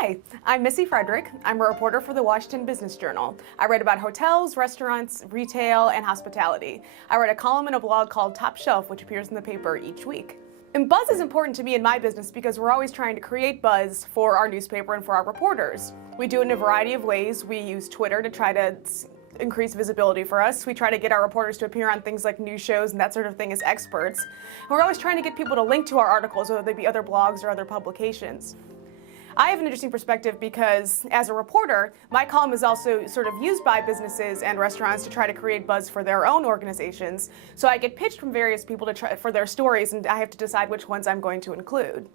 Hi, I'm Missy Frederick. I'm a reporter for the Washington Business Journal. I write about hotels, restaurants, retail, and hospitality. I write a column in a blog called Top Shelf, which appears in the paper each week. And buzz is important to me in my business because we're always trying to create buzz for our newspaper and for our reporters. We do it in a variety of ways. We use Twitter to try to increase visibility for us. We try to get our reporters to appear on things like news shows and that sort of thing as experts. And we're always trying to get people to link to our articles, whether they be other blogs or other publications. I have an interesting perspective because, as a reporter, my column is also sort of used by businesses and restaurants to try to create buzz for their own organizations. So I get pitched from various people for their stories, and I have to decide which ones I'm going to include.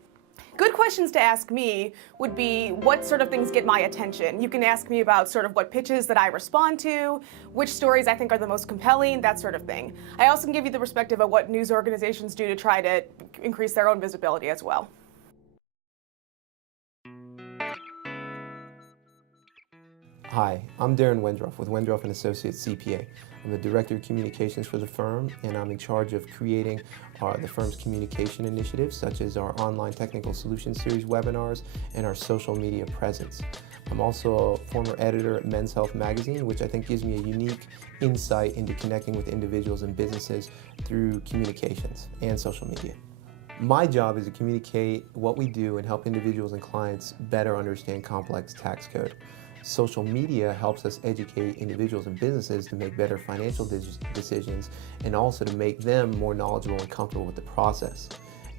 Good questions to ask me would be what sort of things get my attention. You can ask me about sort of what pitches that I respond to, which stories I think are the most compelling, that sort of thing. I also can give you the perspective of what news organizations do to try to increase their own visibility as well. Hi, I'm Darren Wendroff with Wendroff & Associates CPA. I'm the Director of Communications for the firm, and I'm in charge of creating the firm's communication initiatives, such as our online technical solutions series webinars and our social media presence. I'm also a former editor at Men's Health magazine, which I think gives me a unique insight into connecting with individuals and businesses through communications and social media. My job is to communicate what we do and help individuals and clients better understand complex tax code. Social media helps us educate individuals and businesses to make better financial decisions and also to make them more knowledgeable and comfortable with the process.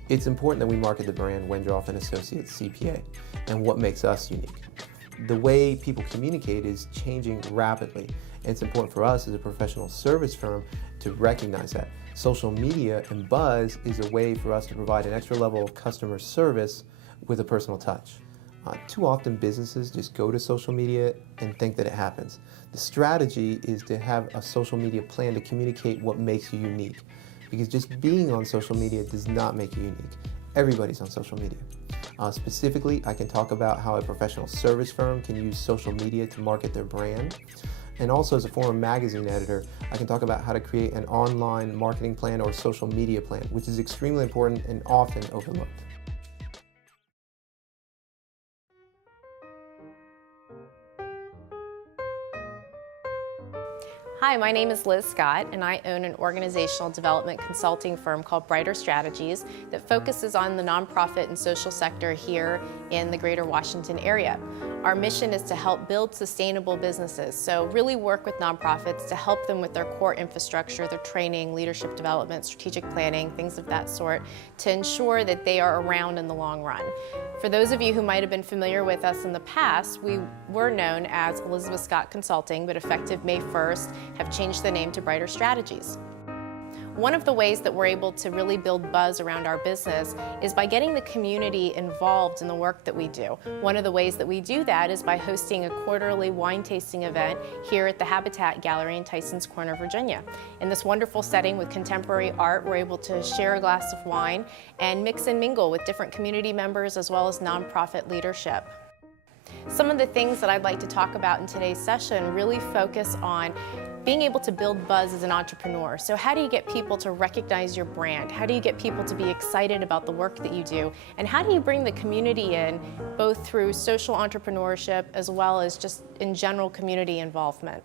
It's important that we market the brand Wendroff & Associates CPA and what makes us unique. The way people communicate is changing rapidly, and it's important for us as a professional service firm to recognize that. Social media and buzz is a way for us to provide an extra level of customer service with a personal touch. Too often businesses just go to social media and think that it happens. The strategy is to have a social media plan to communicate what makes you unique. Because just being on social media does not make you unique. Everybody's on social media. Specifically, I can talk about how a professional service firm can use social media to market their brand. And also as a former magazine editor, I can talk about how to create an online marketing plan or social media plan, which is extremely important and often overlooked. Hi, my name is Liz Scott, and I own an organizational development consulting firm called Brighter Strategies that focuses on the nonprofit and social sector here in the greater Washington area. Our mission is to help build sustainable businesses, so really work with nonprofits to help them with their core infrastructure, their training, leadership development, strategic planning, things of that sort, to ensure that they are around in the long run. For those of you who might have been familiar with us in the past, we were known as Elizabeth Scott Consulting, but effective May 1st, have changed the name to Brighter Strategies. One of the ways that we're able to really build buzz around our business is by getting the community involved in the work that we do. One of the ways that we do that is by hosting a quarterly wine tasting event here at the Habitat Gallery in Tysons Corner, Virginia. In this wonderful setting with contemporary art, we're able to share a glass of wine and mix and mingle with different community members as well as nonprofit leadership. Some of the things that I'd like to talk about in today's session really focus on being able to build buzz as an entrepreneur. So how do you get people to recognize your brand? How do you get people to be excited about the work that you do? And how do you bring the community in, both through social entrepreneurship as well as just in general community involvement?